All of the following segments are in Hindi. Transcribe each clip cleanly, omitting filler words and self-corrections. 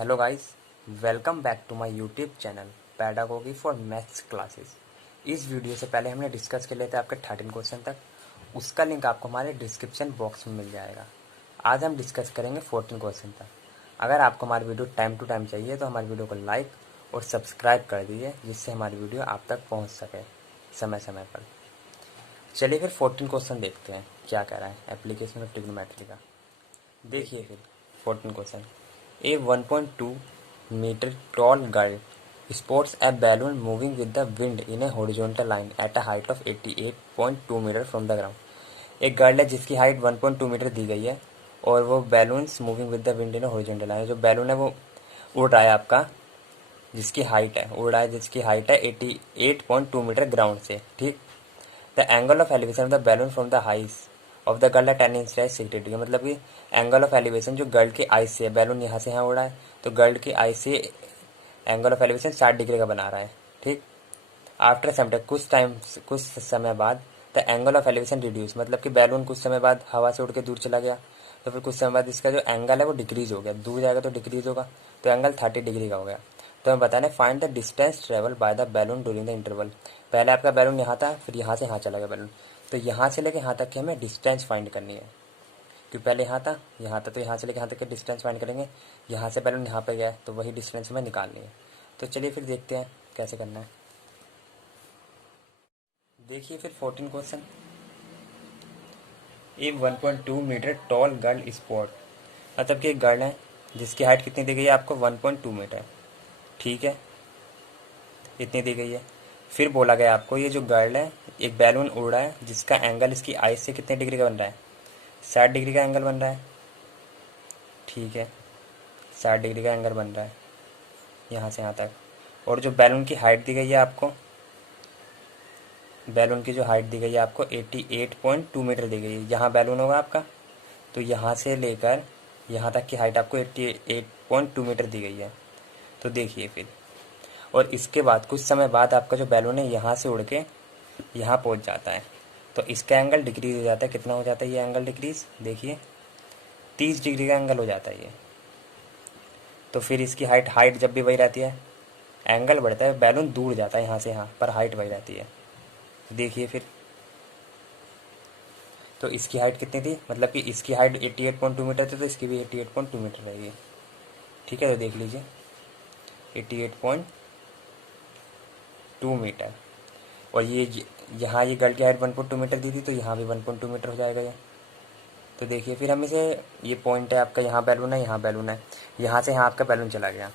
Hello guys, welcome back to my YouTube channel pedagogy for maths classes. इस वीडियो से पहले हमने डिस्कस कर लेते आपके 13 क्वेश्चन तक। उसका लिंक आपको हमारे डिस्क्रिप्शन बॉक्स में मिल जाएगा। आज हम डिस्कस करेंगे 14 क्वेश्चन तक। अगर आपको हमारी वीडियो टाइम टू टाइम चाहिए तो हमारी वीडियो को लाइक और सब्सक्राइब कर दीजिए, जिससे हमारी वीडियो आप तक पहुँच सके समय समय पर। चलिए फिर 14 क्वेश्चन देखते हैं क्या कह रहा है एप्लीकेशन ऑफ ट्रिग्नोमेट्री का। देखिए फिर 14 question. A 1.2 meter tall girl spots a balloon moving with the wind in a horizontal line at a height of 88.2 metre from the ground। एक गर्ल है जिसकी हाइट 1.2 मीटर दी गई है और वो balloons moving with the wind in horizontal line. जो बैलून है वो उड़ रहा है आपका, जिसकी हाइट है उड़ रहा है जिसकी हाइट है 88.2 मीटर ग्राउंड से। ठीक। The angle of elevation of the balloon from the height of the girl at 10 inch है 60 डिग्री। मतलब कि एंगल ऑफ एलिवेशन जो गर्ल की आई से है, बैलून यहाँ से यहाँ उड़ा है तो गर्ल की आई से एंगल ऑफ एलिवेशन 60 डिग्री का बना रहा है। ठीक। आफ्टर सम टाइम कुछ समय बाद the angle of elevation reduce, मतलब कि बैलून कुछ समय बाद हवा से उड़ के दूर चला गया तो फिर कुछ समय बाद इसका जो एंगल है वो डिक्रीज हो गया, दूर जाएगा तो डिक्रीज होगा, तो एंगल 30 डिग्री का हो गया। तो हमें बताना है find the distance travel by the balloon during the interval. पहले आपका बैलून यहाँ था, फिर यहाँ से यहाँ चला गया बैलून, तो यहाँ से लेके यहाँ तक की हमें डिस्टेंस फाइंड करनी है। क्योंकि पहले यहाँ था तो यहाँ से लेके यहाँ तक की डिस्टेंस फाइंड करेंगे। यहाँ से बैलून यहाँ पे गया तो वही डिस्टेंस हमें निकालनी है। तो चलिए फिर देखते हैं कैसे करना है। देखिए फिर 14 क्वेश्चन। ए 1.2 मीटर टॉल गर्ल स्पॉट, मतलब कि एक गर्ल है जिसकी हाइट कितनी दी गई है आपको 1.2 मीटर। ठीक है, इतनी दी गई है। फिर बोला गया आपको ये जो गर्ल है एक बैलून उड़ रहा है जिसका एंगल इसकी आई से कितने डिग्री का बन रहा है, 60 डिग्री का एंगल बन रहा है। ठीक है, 60 डिग्री का एंगल बन रहा है यहाँ से यहाँ तक। और जो बैलून की हाइट दी गई है आपको, बैलून की जो हाइट दी गई है आपको 88.2 मीटर दी गई है। यहाँ बैलून होगा आपका तो यहाँ से लेकर यहाँ तक की हाइट आपको 88.2 मीटर दी गई है। तो देखिए फिर, और इसके बाद कुछ समय बाद आपका जो बैलून है यहाँ से उड़ के यहाँ पहुँच जाता है तो इसका एंगल डिक्रीज हो जाता है। कितना हो जाता है ये एंगल डिक्रीज, देखिए 30 डिग्री का एंगल हो जाता है ये। तो फिर इसकी हाइट जब भी वही रहती है, एंगल बढ़ता है, बैलून दूर जाता है यहाँ से यहाँ पर, हाइट वही रहती है। तो देखिए फिर, तो इसकी हाइट कितनी थी, मतलब कि इसकी हाइट 88.2 मीटर थी तो इसकी भी 88.2 मीटर रहेगी। ठीक है, तो देख लीजिए 88.2 मीटर। और ये यहाँ ये गर्ल की हाइट 1.2 मीटर दी थी तो यहाँ भी 1.2 मीटर हो जाएगा ये। तो देखिए फिर हम इसे, ये पॉइंट है आपका, यहाँ बैलून है यहाँ बैलून है, यहाँ से यहाँ आपका बैलून चला गया।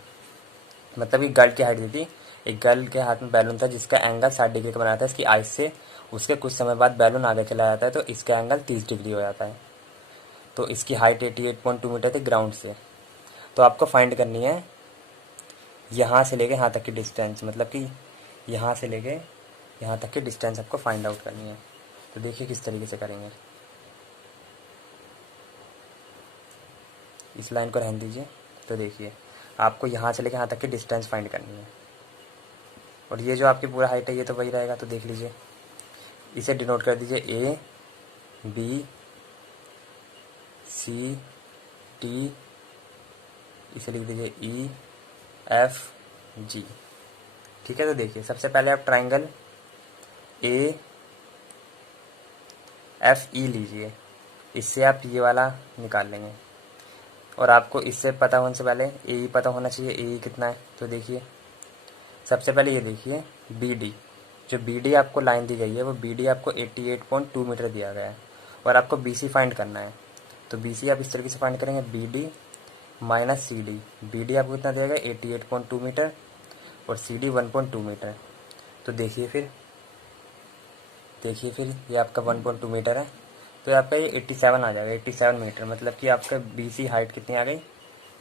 मतलब कि गर्ल की हाइट दी थी, एक गर्ल के हाथ में बैलून था जिसका एंगल 60 डिग्री का बनाया था इसकी आइस से। उसके कुछ समय बाद बैलून आगे चला जाता है तो इसका एंगल 30 डिग्री हो जाता है। तो इसकी हाइट 88.2 मीटर थी ग्राउंड से। तो आपको फाइंड करनी है यहाँ से लेके यहाँ तक की डिस्टेंस, मतलब कि यहाँ से लेके यहाँ तक की डिस्टेंस आपको फाइंड आउट करनी है। तो देखिए किस तरीके से करेंगे। इस लाइन को रहने दीजिए। तो देखिए आपको यहाँ से लेके यहाँ तक की डिस्टेंस फाइंड करनी है और ये जो आपकी पूरा हाइट है ये तो वही रहेगा। तो देख लीजिए, इसे डिनोट कर दीजिए ए बी सी टी, इसे लिख दीजिए ई एफ जी। ठीक है, तो देखिए सबसे पहले आप ट्राइंगल ए एफ ई लीजिए, इससे आप ये वाला निकाल लेंगे। और आपको इससे पता होने से पहले ए ई पता होना चाहिए, ए ई कितना है। तो देखिए सबसे पहले ये देखिए बी डी, जो बी डी आपको लाइन दी गई है वो बी डी आपको 88.2 मीटर दिया गया है और आपको बी सी फाइंड करना है। तो बी सी आप इस तरीके से फाइंड करेंगे, B D minus C D. B D आपको कितना दिया गया 88.2 मीटर और सी डी 1.2 मीटर। तो देखिए फिर ये आपका 1.2 मीटर है तो आपका ये 87 आ जाएगा, 87 मीटर। मतलब कि आपका बी सी हाइट कितनी आ गई,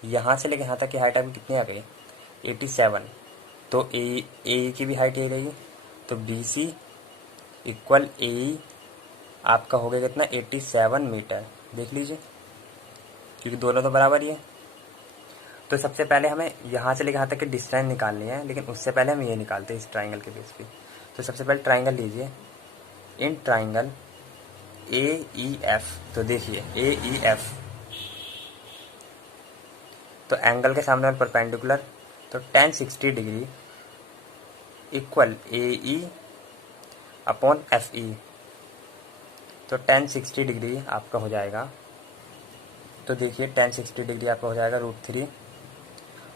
यहाँ से लेके यहाँ तक की हाइट आपकी कितनी आ गई 87। तो ए की भी हाइट यही रहेगी। तो बी सी इक्वल ए आपका हो गया कितना 87 मीटर। देख लीजिए क्योंकि दोनों तो बराबर ही है। तो सबसे पहले हमें यहाँ से लेकर यहाँ तक की डिस्टेंस निकालनी है, लेकिन उससे पहले हम ये निकालते हैं इस ट्राइंगल के बेस पे। तो सबसे पहले ट्राइंगल लीजिए, इन ट्राइंगल ए ई एफ। तो देखिए ए ई एफ, तो एंगल के सामने वाला परपेंडिकुलर, तो tan 60 degree equal AE upon FE। तो tan 60 डिग्री आपका हो जाएगा, तो देखिए tan 60 डिग्री आपका हो जाएगा √3,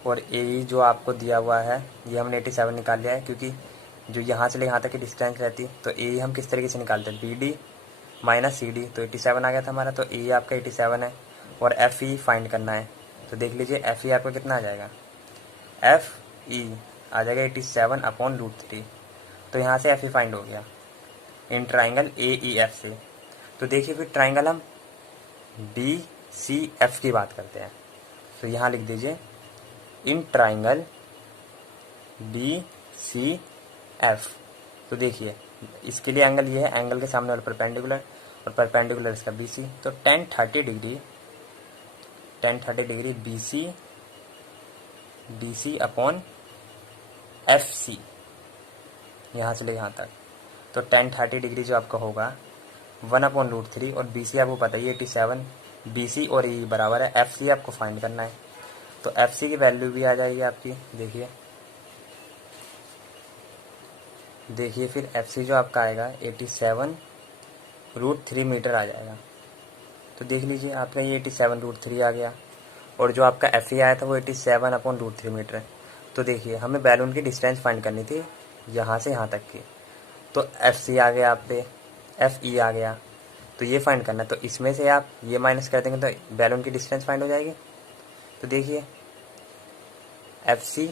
और AE जो आपको दिया हुआ है ये हमने 87 निकाल लिया है, क्योंकि जो यहाँ से यहाँ तक की डिस्टेंस रहती, तो AE हम किस तरीके से निकालते हैं, BD माइनस CD, तो 87 आ गया था हमारा, तो AE आपका 87 है, और FE फाइंड करना है। तो देख लीजिए FE आपका कितना आ जाएगा, FE आ जाएगा 87 अपॉन √3। तो यहाँ से FE फाइंड हो गया इन ट्राइंगल AEF से। तो देखिए फिर ट्राइंगल हम DCF की बात करते हैं, तो यहाँ लिख दीजिए इन ट्राइंगल DCF। तो देखिए इसके लिए एंगल ये है, एंगल के सामने वाला परपेंडिकुलर, और परपेंडिकुलर इसका BC, तो tan 30 degree BC upon FC, यहाँ से ले यहाँ तक। तो tan 30 डिग्री जो आपका होगा 1/√3, और BC आपको पता ही 87, BC और E बराबर है, FC आपको फाइंड करना है। तो FC की वैल्यू भी आ जाएगी आपकी, देखिए फिर FC जो आपका आएगा 87√3 मीटर आ जाएगा। तो देख लीजिए आपका ये 87√3 आ गया, और जो आपका FE आया था वो 87/√3 मीटर है। तो देखिए हमें बैलून की डिस्टेंस फाइंड करनी थी यहाँ से यहाँ तक की, तो FC आ गया आप पे, FE आ गया, तो ये फाइंड करना है। तो इसमें से आप ये माइनस कर देंगे तो बैलून की डिस्टेंस फाइंड हो जाएगी। तो देखिए FC,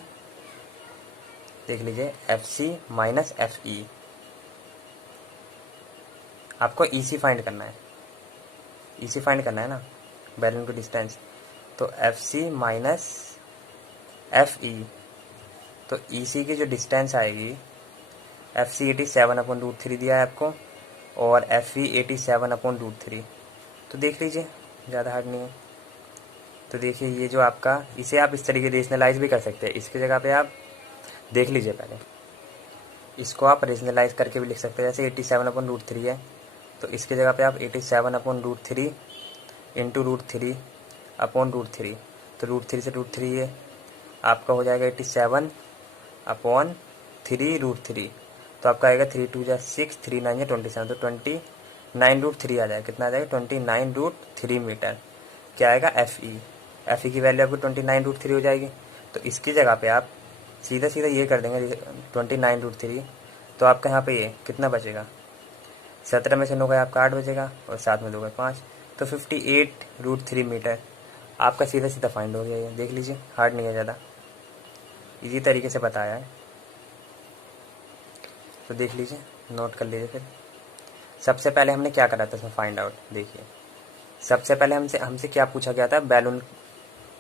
देख लीजिए FC माइनस FE, आपको EC फाइंड करना है, EC फाइंड करना है ना, बैलून की डिस्टेंस। तो FC माइनस FE, तो EC की जो डिस्टेंस आएगी, FC 87/√3 दिया है आपको, और FE 87/√3। तो देख लीजिए ज़्यादा हार्ड नहीं है। तो देखिए ये जो आपका, इसे आप इस तरीके रेशनलाइज भी कर सकते हैं। इसकी जगह पे आप देख लीजिए पहले, इसको आप रेशनलाइज करके भी लिख सकते हैं, जैसे 87/√3 है, तो इसकी जगह पे आप 87/√3 इंटू √3 अपॉन √3, तो √3 से √3 ये आपका हो जाएगा 87/3 √3। तो आपका आएगा 3 2 जा 6, 3 9 जा 27, तो 29√3 आ जाएगा। कितना आ जाएगा, 29√3 मीटर। क्या आएगा, FE की वैल्यू आपको 29√3 हो जाएगी। तो इसकी जगह पे आप सीधा सीधा ये कर देंगे 29√3, तो आपका यहाँ पे ये कितना बचेगा, 17 में से 9 गए आपका 8 बचेगा, और 7 में 2 गए 5, तो 58√3 मीटर आपका सीधा सीधा फाइंड हो गया। ये देख लीजिए, हार्ड नहीं है ज़्यादा, इजी तरीके से बताया है। तो देख लीजिए, नोट कर लीजिए। फिर सबसे पहले हमने क्या करा था इसमें फाइंड आउट, देखिए सबसे पहले हमसे क्या पूछा गया था, बैलून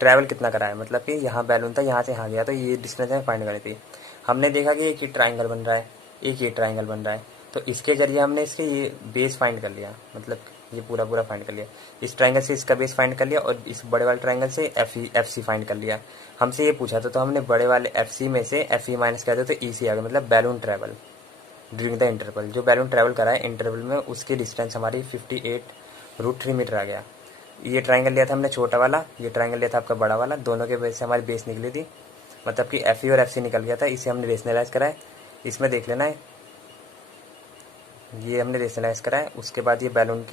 ट्रैवल कितना करा है, मतलब कि यहाँ बैलून था, यहाँ से यहाँ गया, तो ये डिस्टेंस हमें फाइंड करी थी। हमने देखा कि एक ही ट्राइंगल बन रहा है, एक ये ट्राइंगल बन रहा है, तो इसके जरिए हमने इसके ये बेस फाइंड कर लिया, मतलब ये पूरा फाइंड कर लिया। इस ट्राइंगल से इसका बेस फाइंड कर लिया, और इस बड़े वाले ट्राइंगल से FC फाइंड कर लिया। हमसे ये पूछा था, तो हमने बड़े वाले FC में से FE माइनस कर दिया, तो EC आ गया, मतलब balloon travel during the interval. जो बैलून ट्रैवल करा है इंटरवल में, उसकी डिस्टेंस हमारी 58√3 मीटर आ गया। ये ट्राइंगल लिया था हमने छोटा वाला, ये ट्राइंगल लिया था आपका बड़ा वाला, दोनों के बेस से हमारी बेस निकली थी, मतलब कि FE और FC निकल गया था। इसे हमने रेशनलाइज करा है, इसमें देख लेना है, ये हमने रेशनलाइज करा है। उसके बाद ये बैलून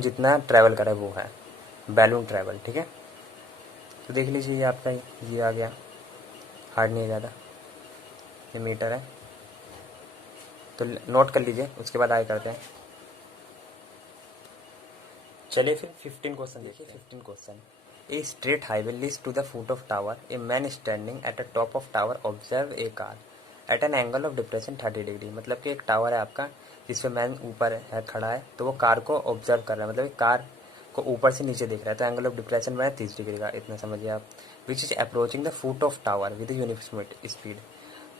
जितना ट्रैवल करा है वो है बैलून ट्रैवल, ठीक है। तो देख लीजिए ये आपका ये आ गया, हार्ड नहीं है ज़्यादा, ये मीटर है, तो नोट कर लीजिए। उसके बाद आगे करते हैं, चलिए फिर 15 क्वेश्चन देखिए। 15 question, a straight highway leads to the foot of tower, a man standing at the top of tower observe a car at an angle of depression 30 degree. मतलब कि एक टावर है आपका, जिसपे मैन ऊपर है खड़ा है, तो वो कार को ऑब्जर्व कर रहा है, मतलब कार को ऊपर से नीचे देख रहा है, तो एंगल ऑफ डिप्रेशन में है 30 डिग्री का, इतना समझिए आप। Which is approaching the foot of tower with uniform speed,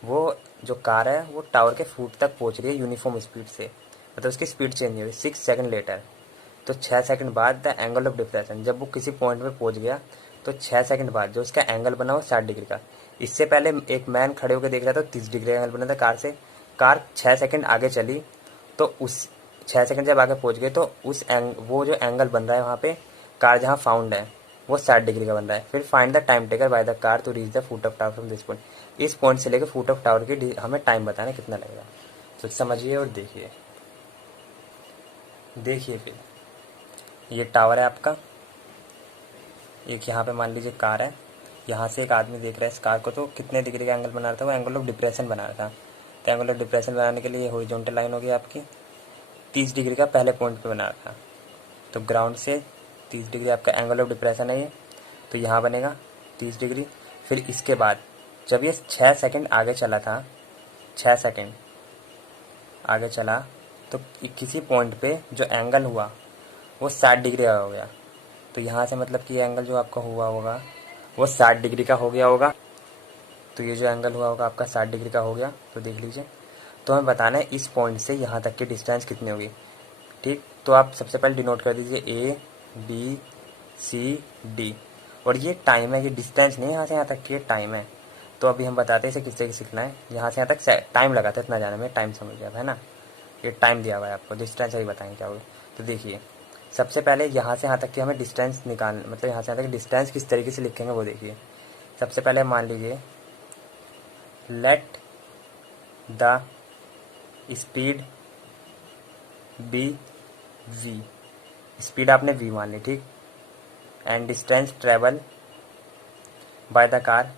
वो जो कार है वो टावर के फुट तक पहुंच रही है यूनिफॉर्म स्पीड से, मतलब उसकी स्पीड चेंज नहीं हो रही। 6 सेकंड लेटर, तो 6 सेकंड बाद द एंगल ऑफ डिप्रेशन, जब वो किसी पॉइंट पे पहुंच गया, तो 6 सेकंड बाद जो उसका एंगल बना वो 60 डिग्री का। इससे पहले एक मैन खड़े होकर देख रहा था, 30 डिग्री एंगल बना था कार से। कार 6 सेकंड आगे चली, तो उस 6 सेकंड जब आगे पहुंच गए, तो वो जो एंगल बन रहा है वहाँ पे कार जहाँ फाउंड है, वो 60 डिग्री का बन रहा है। फिर find the time taken by the car to reach the foot of tower from this point. इस पॉइंट से लेकर फुट ऑफ टावर की हमें टाइम बताना है कितना लगेगा। तो समझिए और देखिए। देखिए फिर ये टावर है आपका, एक यहाँ पे मान लीजिए कार है, यहाँ से एक आदमी देख रहा है इस कार को, तो कितने डिग्री का एंगल बना रहा था, वो एंगल ऑफ डिप्रेशन बना रहा था। तो एंगल ऑफ डिप्रेशन बनाने के लिए हॉरिजॉन्टल लाइन होगी आपकी 30 डिग्री का पहले पॉइंट पे बना रहा था। तो ग्राउंड से 30 डिग्री आपका एंगल ऑफ डिप्रेशन है ये, तो यहाँ बनेगा 30 डिग्री। फिर इसके बाद जब ये 6 सेकंड आगे चला था, 6 सेकंड आगे चला, तो किसी पॉइंट पे जो एंगल हुआ वो 60 डिग्री का हो गया। तो यहाँ से मतलब कि ये एंगल जो आपका हुआ होगा वो 60 डिग्री का हो गया होगा। तो ये जो एंगल हुआ होगा आपका 60 डिग्री का हो गया। तो देख लीजिए, तो हमें बताना है इस पॉइंट से यहाँ तक की डिस्टेंस कितनी होगी। ठीक, तो आप सबसे पहले डिनोट कर दीजिए A B C D, और ये टाइम है, ये डिस्टेंस नहीं है, यहाँ से यहाँ तक की टाइम है। तो अभी हम बताते हैं इसे किस तरीके से सीखना है। यहाँ से यहाँ तक टाइम लगाते हैं, इतना जाने में टाइम समझ गया है ना। ये टाइम दिया हुआ है आपको, डिस्टेंस अभी बताएंगे क्या होगा। तो देखिए, सबसे पहले यहाँ से यहाँ तक की हमें डिस्टेंस निकाल, मतलब यहाँ से यहाँ तक डिस्टेंस किस तरीके से लिखेंगे वो देखिए। सबसे पहले मान लीजिए let the speed be v, speed आपने v मान ली, ठीक, and distance travel by the car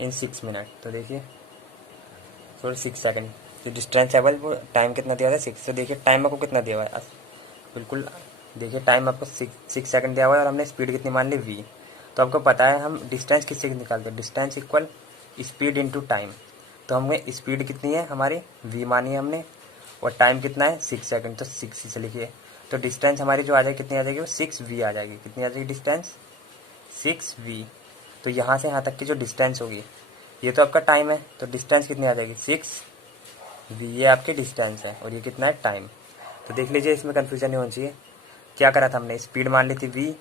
in 6 minute. तो देखिए सॉरी 6 सेकंड, तो डिस्टेंस ट्रेवल वो टाइम कितना दिया हुआ है 6। तो देखिए टाइम आपको कितना दिया हुआ है, बिल्कुल देखिए टाइम आपको 6 सेकंड दिया हुआ है, और हमने स्पीड कितनी मान ली v। तो आपको पता है हम डिस्टेंस किससे निकालते हैं, distance equal speed into time. तो हमें स्पीड कितनी है हमारी v मानी है हमने, और टाइम कितना है 6 सेकंड, तो 6 से लिखिए। तो डिस्टेंस हमारी जो आ जाएगी कितनी आ जाएगी, वो 6v आ जाएगी। कितनी आ जाएगी डिस्टेंस 6v। तो यहाँ से यहाँ तक की जो डिस्टेंस होगी, ये तो आपका टाइम है, तो डिस्टेंस कितनी आ जाएगी 6v, ये आपकी डिस्टेंस है, और ये कितना है टाइम। तो देख लीजिए इसमें कन्फ्यूजन नहीं होनी चाहिए। क्या करा था हमने, स्पीड मान ली थी v,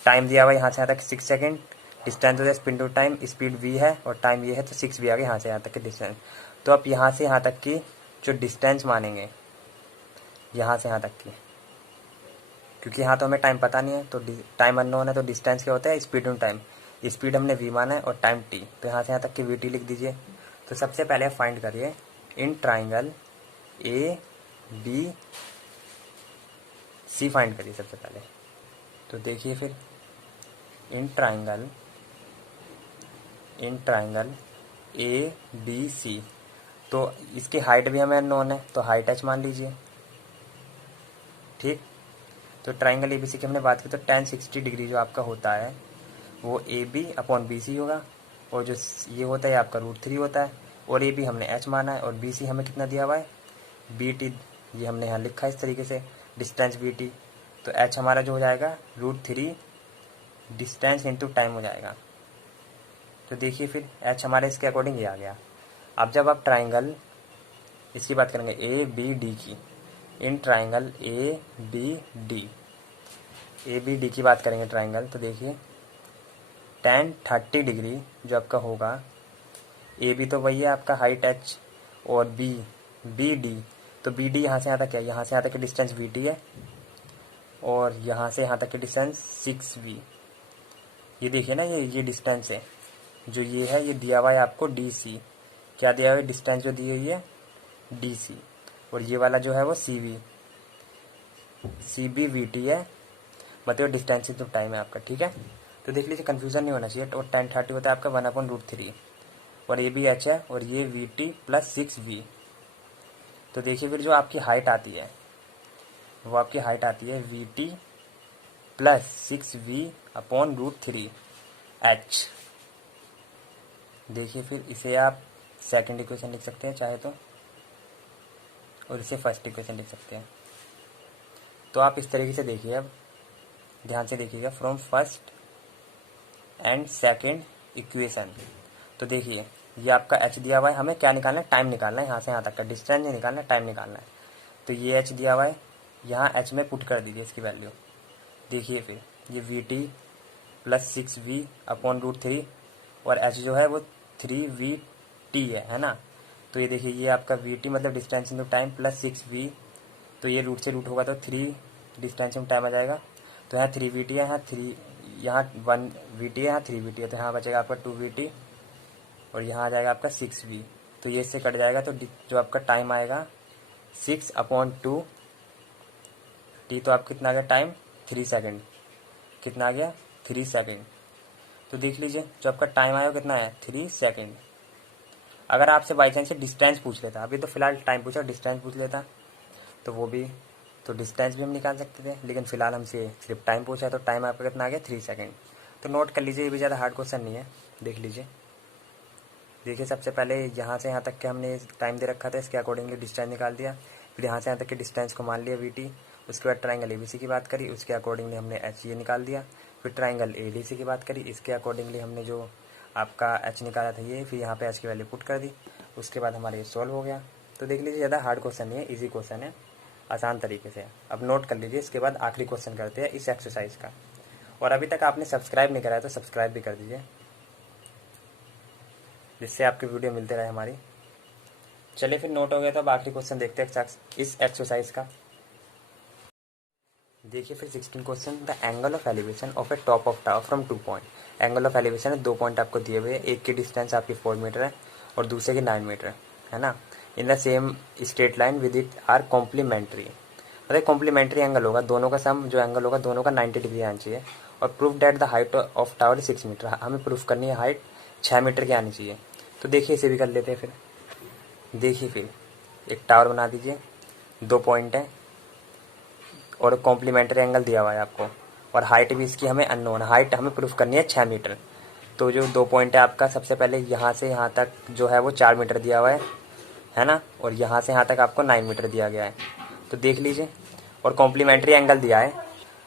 टाइम दिया हुआ यहाँ से यहाँ तक 6 सेकंड, डिस्टेंस हो जाए speed to time, speed v है और टाइम ये है, तो 6v आ गया यहाँ से यहाँ तक की डिस्टेंस। तो आप यहाँ से यहाँ तक की जो डिस्टेंस मानेंगे, यहाँ से यहाँ तक की, क्योंकि यहाँ तो हमें टाइम पता नहीं है, तो टाइम अननोन है, तो डिस्टेंस क्या होता है स्पीड टू टाइम। स्पीड हमने v माना है और टाइम t, तो यहाँ से यहाँ तक की vt लिख दीजिए। तो सबसे पहले फाइंड करिए in triangle A B C, find करिए सबसे पहले। तो देखिए फिर इन ट्राइंगल ए बी सी, तो इसकी हाइट भी हमें अननोन है, तो हाइट h मान लीजिए, ठीक। तो ट्राइंगल एबीसी की हमने बात की, तो tan 60 डिग्री जो आपका होता है वो A B upon B C होगा, और जो ये होता है आपका √3 होता है, और ए बी हमने h माना है, और बी सी हमें कितना दिया हुआ है बी टी, ये हमने यहाँ लिखा है इस तरीके से डिस्टेंस बी टी। तो h हमारा जो हो जाएगा √3 डिस्टेंस इंटू टाइम हो जाएगा। तो देखिए फिर h हमारे इसके अकॉर्डिंग ये आ गया। अब जब आप ट्राइंगल इसकी बात करेंगे ए बी डी की, in triangle A B D की बात करेंगे ट्राइंगल, तो देखिए tan 30 डिग्री जो आपका होगा, ए बी तो वही है आपका हाइट h, और बी डी, तो बी डी यहाँ से यहाँ तक है, यहाँ से यहाँ तक की डिस्टेंस वी टी है, और यहाँ से यहाँ तक की डिस्टेंस 6v। ये देखिए ना, ये डिस्टेंस है जो ये है, ये दिया हुआ है आपको डी सी। क्या दिया हुआ है डिस्टेंस जो दी हुई है डी सी, और ये वाला जो है वो सी बी वी टी है, मतलब डिस्टेंस तो टाइम है आपका, ठीक है। तो देख लीजिए कन्फ्यूजन नहीं होना चाहिए। और tan 30 होता है आपका 1/√3, और ये भी h है, और ये वी टी प्लस 6v। तो देखिए फिर जो आपकी हाइट आती है वो आपकी हाइट आती है we T plus 6v upon √3h। देखिए फिर इसे आप सेकंड इक्वेशन लिख सकते हैं चाहे तो, और इसे फर्स्ट इक्वेशन लिख सकते हैं। तो आप इस तरीके से देखिए, अब ध्यान से देखिएगा from first and second equation. तो देखिए ये आपका h दिया हुआ है, हमें क्या निकालना है टाइम निकालना है, यहाँ से यहाँ तक का डिस्टेंस नहीं निकालना है, टाइम निकालना है। तो ये h दिया हुआ है, यहाँ h में पुट कर दीजिए इसकी वैल्यू। देखिए फिर ये we T plus 6v upon √3, और h जो है वो 3vt है ना। तो ये देखिए ये आपका vt मतलब distance into time plus 6v, तो ये रूट से रूट होगा तो 3 डिस्टेंस इंटू टाइम आ जाएगा। तो यहाँ 3vt है, यहाँ यहाँ 1 VT है, यहाँ 3 VT है, तो यहाँ बचेगा आपका 2 VT और यहाँ आ जाएगा आपका 6V। तो ये इससे कट जाएगा, तो जो आपका टाइम आएगा 6/2 T, तो आप कितना आ गया टाइम 3 सेकेंड। कितना आ गया 3 सेकेंड। तो देख लीजिए जो आपका टाइम आया वो कितना है 3 सेकेंड। अगर आपसे बाई चांस से डिस्टेंस पूछ लेता, अभी तो फिलहाल टाइम पूछा, डिस्टेंस पूछ लेता तो वो भी, तो डिस्टेंस भी हम निकाल सकते थे, लेकिन फिलहाल हमसे सिर्फ टाइम पूछा, तो टाइम आपका कितना आ गया 3 सेकेंड। तो नोट कर लीजिए, ये भी ज़्यादा हार्ड क्वेश्चन नहीं है। देख लीजिए, देखिए सबसे पहले यहाँ से यहाँ तक के हमने टाइम दे रखा था, इसके अकॉर्डिंगली डिस्टेंस निकाल दिया। फिर यहाँ से यहाँ तक के डिस्टेंस को मान लिया VT। उसके बाद ट्राइंगल ABC की बात करी, उसके अकॉर्डिंगली हमने HA निकाल दिया। फिर ट्राइंगल ADC की बात करी, इसके अकॉर्डिंगली हमने जो आपका H निकाला था ये, फिर यहाँ पे H की वैल्यू पुट कर दी। उसके बाद हमारा ये सॉल्व हो गया। तो देख लीजिए ज़्यादा हार्ड क्वेश्चन नहीं है, ईजी क्वेश्चन है, आसान तरीके से। अब नोट कर लीजिए, इसके बाद आखिरी क्वेश्चन करते हैं इस एक्सरसाइज का। और अभी तक आपने सब्सक्राइब नहीं करा है तो सब्सक्राइब भी कर दीजिए, जिससे आपकी वीडियो मिलते रहे हमारी। चलिए फिर नोट हो गया, तो अब आखिरी क्वेश्चन देखते हैं इस एक्सरसाइज का। देखिए फिर 16 question, the angle of elevation of A top of tower from 2 point. Angle of elevation है, 2 पॉइंट आपको दिए हुए हैं, एक की डिस्टेंस आपकी 4 मीटर है और दूसरे की 9 मीटर है ना। In the same straight line with it are complementary. मतलब कॉम्प्लीमेंट्री एंगल होगा, दोनों का सम जो एंगल होगा दोनों का 90 डिग्री आना चाहिए। और proof that the height of tower 6 metre, हमें प्रूफ करनी है हाइट 6 मीटर की आनी चाहिए। तो देखिए इसे भी कर लेते हैं फिर। देखिए फिर एक टावर बना दीजिए, 2 पॉइंट है और कॉम्प्लीमेंट्री एंगल दिया हुआ है आपको, और हाइट भी इसकी हमें अननोन, हाइट हमें प्रूफ करनी है 6 मीटर। तो जो 2 पॉइंट है आपका, सबसे पहले यहाँ से यहाँ तक जो है वो 4 मीटर दिया हुआ है ना, और यहाँ से यहाँ तक आपको 9 मीटर दिया गया है। तो देख लीजिए, और कॉम्प्लीमेंट्री एंगल दिया है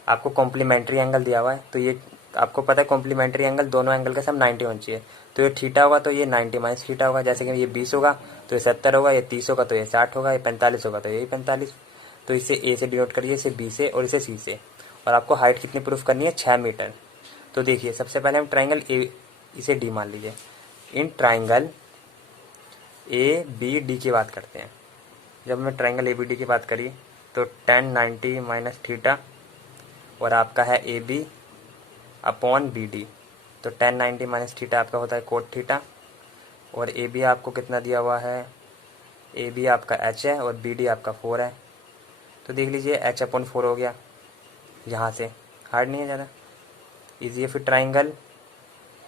आपको, कॉम्प्लीमेंट्री एंगल दिया हुआ है। तो ये आपको पता है कॉम्प्लीमेंट्री एंगल दोनों एंगल का सब 90 होना चाहिए। तो ये थीटा होगा तो ये 90 माइनस थीटा होगा, जैसे कि ये 20 होगा तो ये 70 होगा, ये 30 होगा तो ये 60 होगा, ये 45 होगा तो ये 45। तो इसे ए से डिनोट करिए, इसे बी से और इसे सी से। और आपको हाइट कितनी प्रूफ करनी है 6 मीटर। तो देखिए सबसे पहले हम ट्राइंगल ए, इसे डी मान लीजिए। इन ट्राइंगल ABD की बात करते हैं। जब हमने ट्राइंगल ABD की बात करी तो tan 90 माइनस थीटा और आपका है AB अपॉन BD। तो tan 90 माइनस थीटा आपका होता है कोट थीटा, और AB आपको कितना दिया हुआ है, AB आपका H है और BD आपका 4 है। तो देख लीजिए H/4 हो गया, यहाँ से हार्ड नहीं है ज़्यादा, ईजी है। फिर ट्राइंगल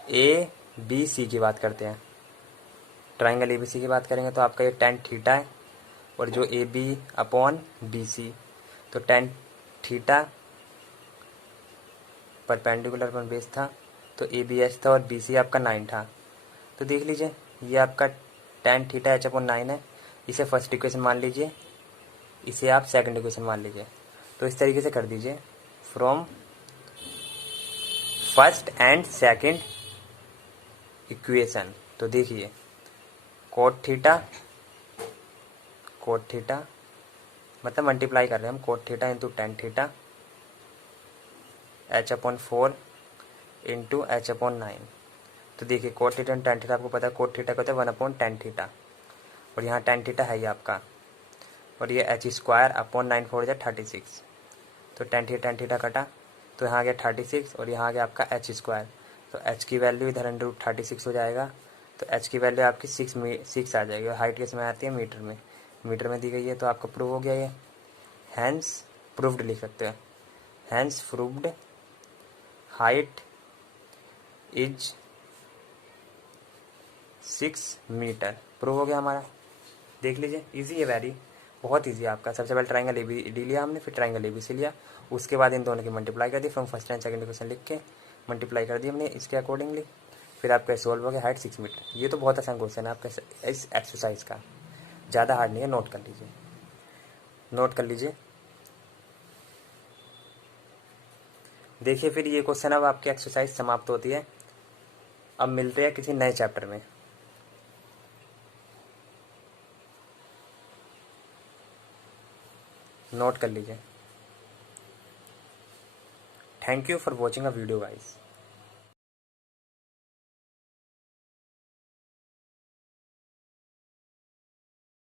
ABC की बात करते हैं। ट्राइंगल ABC की बात करेंगे तो आपका ये tan थीटा है, और जो AB अपॉन BC, तो tan थीटा परपेंडिकुलर पर बेस था, तो ABH था और BC आपका 9 था। तो देख लीजिए ये आपका tan थीटा H/9 है, इसे फर्स्ट इक्वेशन मान लीजिए, इसे आप सेकंड इक्वेशन मान लीजिए। तो इस तरीके से कर दीजिए, from first and second equation. तो देखिए कोट थीटा मतलब मल्टीप्लाई कर रहे हैं हम, cot theta into tan theta H/4 into H/9। तो देखिए कोट थीटा tan थीटा आपको पता है, कोट थीटा का होता है 1/tan थीटा, और यहाँ tan थीटा है ये आपका, और ये H²/9 4 जा 36। तो tan थीटा कटा तो यहाँ आ गया 36 और यहाँ आ गया आपका H²। तो H की वैल्यू इधर √36 हो जाएगा, तो H की वैल्यू आपकी 6 आ जाएगी, और हाइट किस में आती है मीटर में दी गई है। तो आपका प्रूव हो गया ये, हैंस प्रूव्ड लिख सकते हैं, hence proved height is 6 metre, prove हो गया हमारा। देख लीजिए इजी है, वेरी बहुत इजी है आपका। सबसे पहले ट्राइंगल ABD लिया हमने, फिर ट्राइंगल ABC लिया, उसके बाद इन दोनों की मल्टीप्लाई कर दी, from first and second equation लिख के मल्टीप्लाई कर दी हमने इसके अकॉर्डिंगली। फिर आपका सोल्व हो गया हाइट 6 मीटर। ये तो बहुत आसान क्वेश्चन है आपका इस एक्सरसाइज का, ज़्यादा हार्ड नहीं है। नोट कर लीजिए। देखिए फिर ये क्वेश्चन अब आपकी एक्सरसाइज समाप्त होती है। अब मिलते हैं किसी नए चैप्टर में। नोट कर लीजिए। Thank you for watching a video guys.